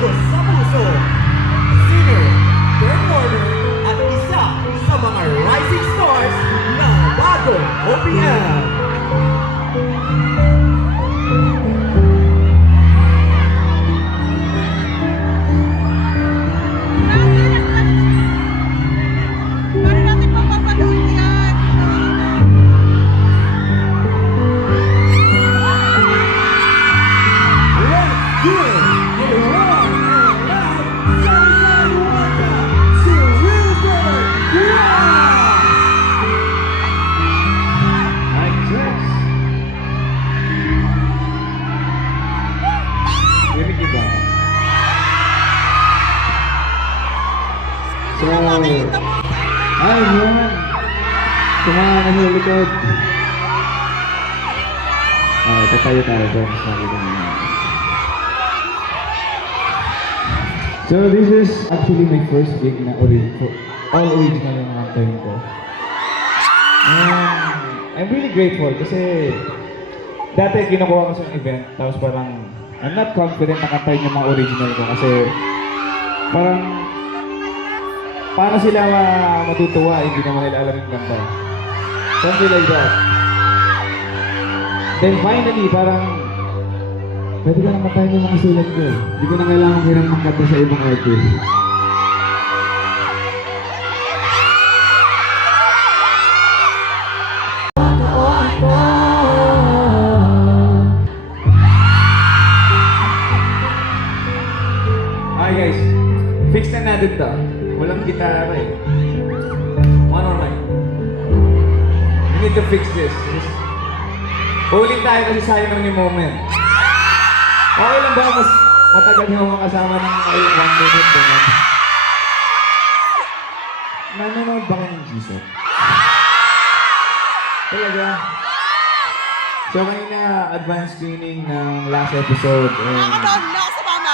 Mago sa puso, singer, performer, at isa sa mga rising stars ng bagong OPM. Paano natin mapapanood yan? Let's do it! Get it wrong and loud! Sunshine Wanda, si Wilbur Rock! Mic checks. Rinig niyo ba? So, Makikita mo. ay, yun. Sa mga nasa likod. Tatayo tayo doon sa likod niya. So, this is actually my first gig na all original yung kantahin ko. I'm really grateful kasi dati kinukuha ko sa event tapos parang I'm not confident na kantahin yung mga original ko kasi parang paano sila matutuwa hindi naman nila alam yung kanta. Something like that. Then finally, parang pwede ka naman tayo yung mga sulat ko. Hindi ko na kailangan hirang makanta sa ibang artist. Hi guys, fix na natin to. Walang gitara eh. One on mic. We need to fix this. Ulit tayo kasi sayang naman yung moment. Okay lang ba mas matagal yung mga kasama ng kayo 1 minute ganyan? Nanonood ba kayo ng G-Shock? Talaga? So kayo na advanced screening ng last episode and Nakakataon na ako sa mama.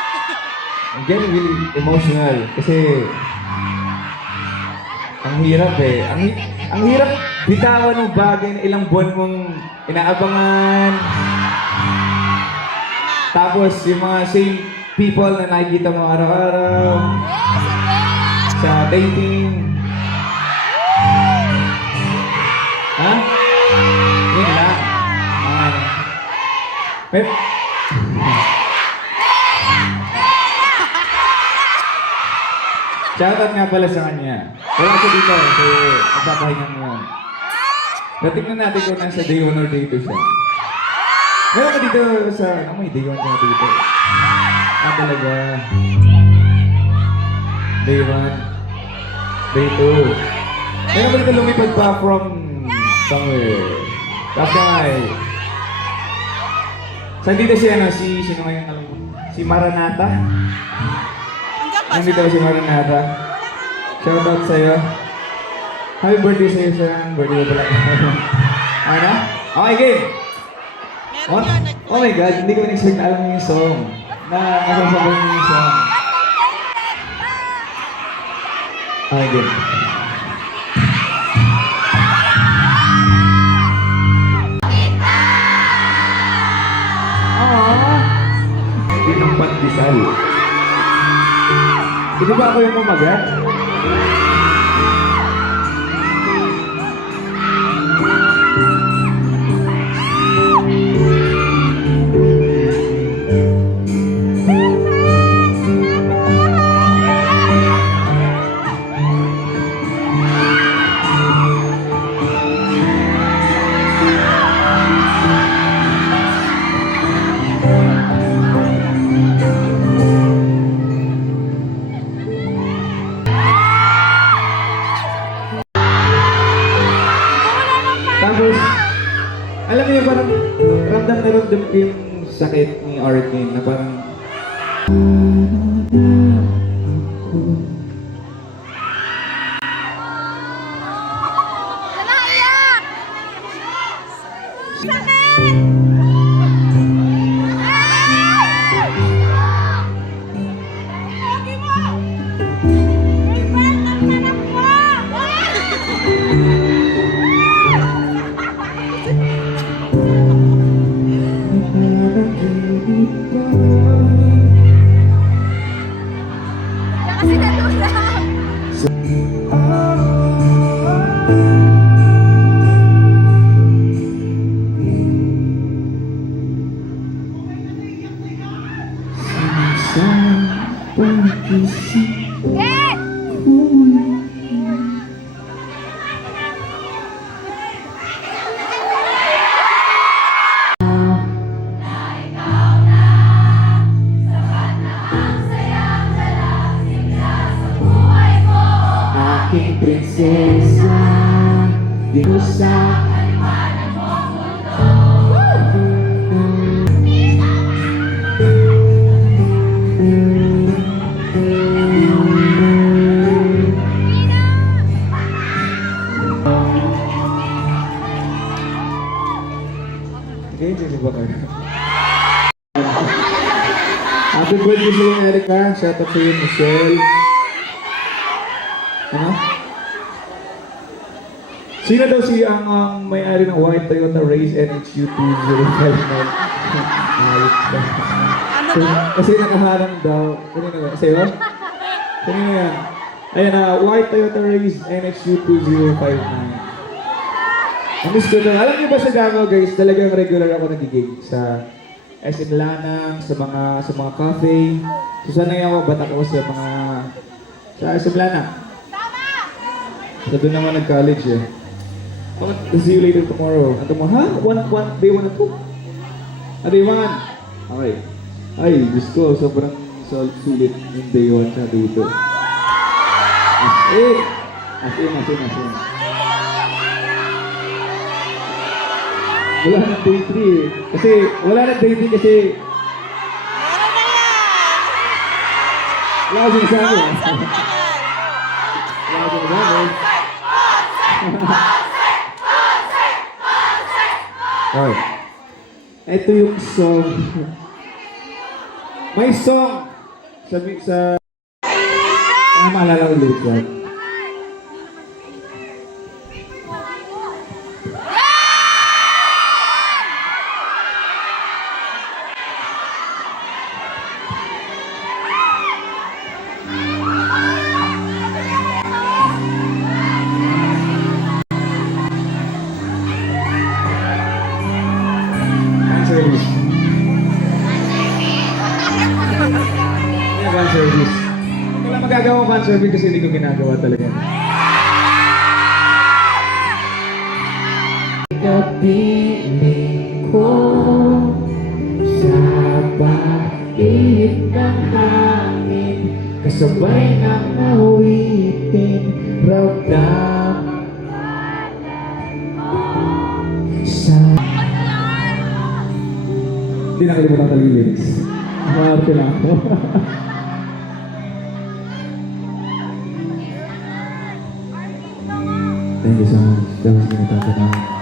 I'm getting really emotional kasi ang hirap eh. Ang hirap bitawan ng bagay na ilang buwan mong inaabangan. Tapos yung mga same people na nakikita mo araw-araw sa dating. Ha? Yun lang. May... Shoutout nga pala sa kanya. Wala siya dito, so magpapahinga mo yan. Natignan natin kung nasa day 1 or day 2 siya. Meron ka dito sa... may day 1 ka dito. Talaga. Day 1. Day 2. Meron ka dito lumipad pa from somewhere. Tapos nga ay... Saan dito si ano? Sino ngayon alam mo? Si Maranata? Hanggang pa Nandito siya. si Maranata. Shoutout sa'yo. Happy birthday sa'yo sa birthday ko pala. Ano? Okay, game! Meron yan. Oh my God, hindi ko na-expect na alam mo yung song. Na nasasabaw mo yung song. Okay, game. Aww! Hindi ng pandesal. Hindi ba ako yung umagat? Tapos, alam niyo parang ramdam na ramdam ko yung sakit ni Arkin na parang Naiyak! Sakit! Pogi mo! May batang anak mo! isip Eh! ko'y aking prinsesa, di ko sa Okay, hindi ba kayo? Happy birthday sa iyo, Erica. Shout out sa iyo, Michelle. Ano? Sino daw si ang may-ari ng white Toyota Race NHU 2059? Ayos ka. Kasi nakaharang daw. Kanina ba? Sa'yo? Kanina yan. Ayan na, white Toyota Race NHU 2059. Ang miss ko na. Alam niyo ba sa Davao guys, talagang regular ako nagigig sa SM Lanang, sa mga cafe. So sanay ako, batak ako sa SM Lanang. So doon naman nag-college eh. Oh, see you later tomorrow. Ano mo, ha? Day 1 na to? Day 1? Okay. Ay, Diyos ko, sobrang sulit yung day 1 na dito. As in. Wala nang day 3 eh. Kasi, wala nang day 3 kasi Meron na yan! wala ko sinasabi eh. Wala ko sinasabi. Okay. Ito yung song. May song sa ano maalala ko ulit yan? Fan service. Ano fan service? Wala magagawa fan service kasi hindi ko ginagawa talaga. kapiling ko sa pag-ihip ng hangin, kasabay ng awitin, ramdam sa... Hindi nakalimutan ka lyrics. Maarte lang ako. Thank you so much. That was gonna talk about